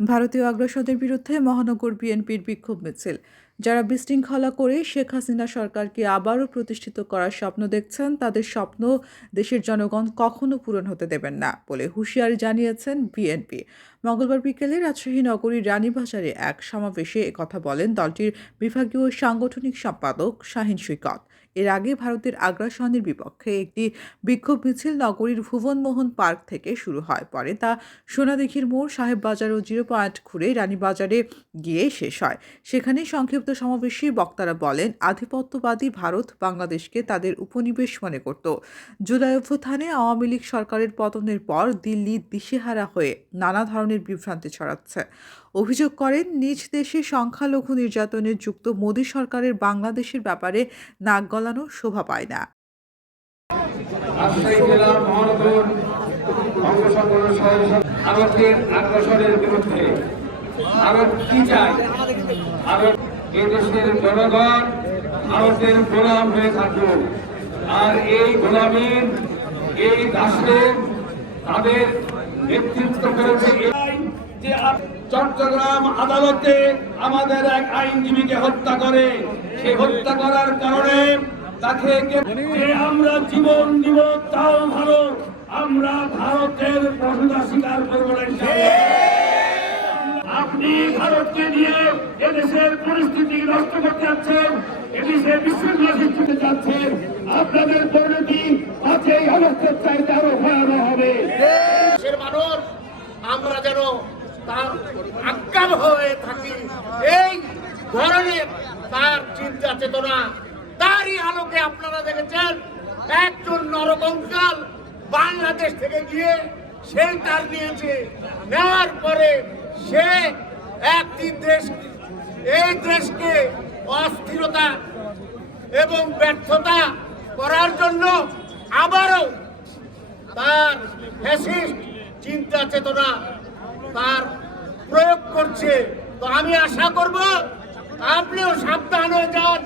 ভারতীয় আগ্রাসনের বিরুদ্ধে মহানগর বিএনপির বিক্ষোভ মিছিল। যারা বিশৃঙ্খলা করে শেখ হাসিনা সরকারকে আবারও প্রতিষ্ঠিত করার স্বপ্ন দেখছেন, তাদের স্বপ্ন দেশের জনগণ কখনো পূরণ হতে দেবেন না বলে হুঁশিয়ারি জানিয়েছেন বিএনপি। মঙ্গলবার বিকেলে রাজশাহী নগরীর রানীবাজারে এক সমাবেশে একথা বলেন দলটির বিভাগীয় সাংগঠনিক সম্পাদক শাহিন সৈকত। এর আগে ভারতের আগ্রাসনের বিপক্ষে একটি বিক্ষোভ মিছিল নগরীর ভুবনমোহন পার্ক থেকে শুরু হয়। পরে তা সোনাদিঘির মোড় সাহেব বাজার ও জিরো পয়েন্ট ঘুরে রানীবাজারে গিয়ে শেষ হয়। সেখানে সংক্ষিপ্ত সমাবেশে বক্তারা বলেন, আধিপত্যবাদী ভারত বাংলাদেশকে তাদের উপনিবেশ মনে করত। জুলাই অভ্যুত্থানে আওয়ামী লীগ সরকারের পতনের পর দিল্লি দিশেহারা হয়ে নানা ধরনের বিভ্রান্তি ছড়াচ্ছে। অভিযোগ করেন, নিজ দেশে সংখ্যালঘু নির্যাতনে যুক্ত মোদী সরকারের বাংলাদেশের ব্যাপারে নাক গলানো শোভা পায় না। ভারতের বিরুদ্ধে কি চায়? ভারত এই দেশের জনগণ ভারতের গোলাম হয়ে থাকবে আর এই গোলামীর, এই দাসের তাদের নেতৃত্ব করেছে চট্টগ্রাম আদালতে আমাদের এক আইনজীবীকে হত্যা করে। সেই হত্যা করার কারণে তাকে আমরা জীবন দিব, তাও ভালো। আমরা ভারতের প্রভুতা ভারতকে নিয়ে এদেশের পরিস্থিতি নষ্ট করতে যাচ্ছেন, এদেশে বিশৃঙ্খলা সৃষ্টি যাচ্ছেন, আপনাদের পরিণতি আছে এই অবস্থার চাইতে আরও ভয়াবহ হবে। আমরা যেন তার আজ্ঞাব হয়ে থাকি, এই ধরনের তার চিন্তা চেতনা, তারই আলোকে আপনারা দেখেছেন, একজন নরকঙ্কাল বাংলাদেশ থেকে গিয়ে সে তার নিয়েছে, নেওয়ার পরে সে একটি দেশ এই দেশকে অস্থিরতা এবং ব্যর্থতা করার জন্য আবারও তার চিন্তা চেতনা তার প্রয়োগ করছে। তো আমি আশা করব আপনিও সাবধান হয়ে যান।